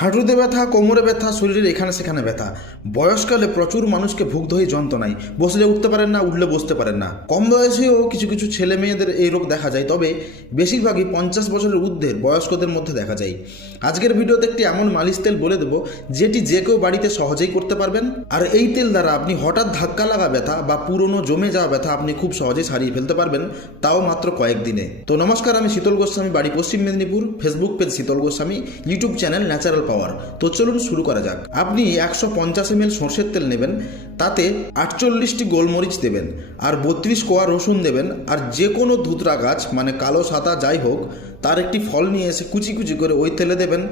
হাঁটুতে ব্যথা, কোমরে ব্যথা, শরীরের এখানে সেখানে ব্যথা। বয়সকালে প্রচুর মানুষকে ভুগতে হয় যন্ত্রণায়। বসলে উঠতে পারেন না, উঠলে বসতে পারেন না। কম বয়সেও কিছু কিছু ছেলে মেয়েদের এই রোগ দেখা যায়, তবে বেশিরভাগই 50 বছরের ঊর্ধ্বের বয়স্কদের মধ্যে দেখা যায়। আজকের ভিডিওতে একটি এমন মালিশ তেল বলে দেবো যেটি যে কেউ বাড়িতে সহজেই করতে পারবেন। আর এই তেল দ্বারা আপনি হঠাৎ ধাক্কা লাগা ব্যথা বা পুরনো জমে যাওয়া ব্যথা আপনি খুব সহজেই সারিয়ে ফেলতে পারবেন, তাও মাত্র কয়েকদিনে। তো নমস্কার, আমি শীতল গোস্বামী, বাড়ি পশ্চিম মেদিনীপুর। ফেসবুক পেজ শীতল গোস্বামী, ইউটিউব চ্যানেল ন্যাচারাল পাওয়ার। তো চলুন শুরু করা যাক। আপনি 150 ml সর্ষের তেল নেবেন, তাতে 48টি গোলমরিচ দেবেন, আর 32 কোয়া রসুন দেবেন, আর যে কোনো ধুতরা গাছ মানে কালো সাদা যাই হোক তার একটি ফল নিয়ে এসে কুচি কুচি করে ওই তেলে দেবেন।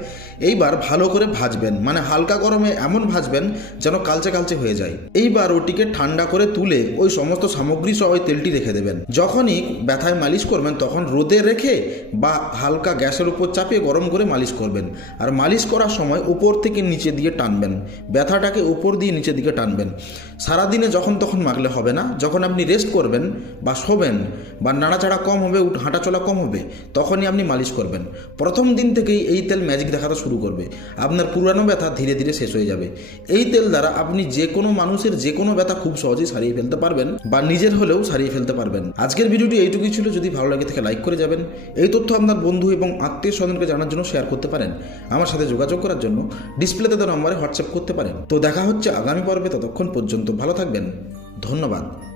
এইবার ভালো করে ভাজবেন, মানে হালকা গরমে এমন ভাজবেন যেন কালচে কালচে হয়ে যায়। এইবার ওটিকে ঠান্ডা করে তুলে ওই সমস্ত সামগ্রী সহ ওই তেলটি রেখে দেবেন। যখনই ব্যথায় মালিশ করবেন তখন রোদে রেখে বা হালকা গ্যাসের উপর চাপিয়ে গরম করে মালিশ করবেন। আর মালিশ করার সময় উপর থেকে নিচে দিয়ে টানবেন, ব্যথাটাকে উপর দিয়ে নিচের দিকে টানবেন। সারাদিনে যখন তখন মাখলে হবে না। যখন আপনি রেস্ট করবেন বা শোবেন বা নাড়াচাড়া কম হবে, হাঁটাচলা কম হবে, তখনই আপনি মালিশ করবেন। প্রথম দিন থেকেই এই তেল ম্যাজিক দেখাতে শুরু করবে। আপনার পুরানো ব্যথা ধীরে ধীরে শেষ হয়ে যাবে। এই তেল দ্বারা আপনি যে কোনো মানুষের যে কোনো ব্যথা খুব সহজেই সারিয়ে ফেলতে পারবেন, বা নিজের হলেও সারিয়ে ফেলতে পারবেন। আজকের ভিডিওটি এইটুকুই ছিল। যদি ভালো লাগে থাকে লাইক করে যাবেন। এই তথ্য আপনার বন্ধু এবং আত্মীয় স্বজনকে জানার জন্য শেয়ার করতে পারেন। আমার সাথে যোগাযোগ করার জন্য ডিসপ্লেতে দেওয়া নম্বরে হোয়াটসঅ্যাপ করতে পারেন। তো দেখা হচ্ছে আগামী পর্বে। ততক্ষণ পর্যন্ত ভালো থাকবেন। ধন্যবাদ।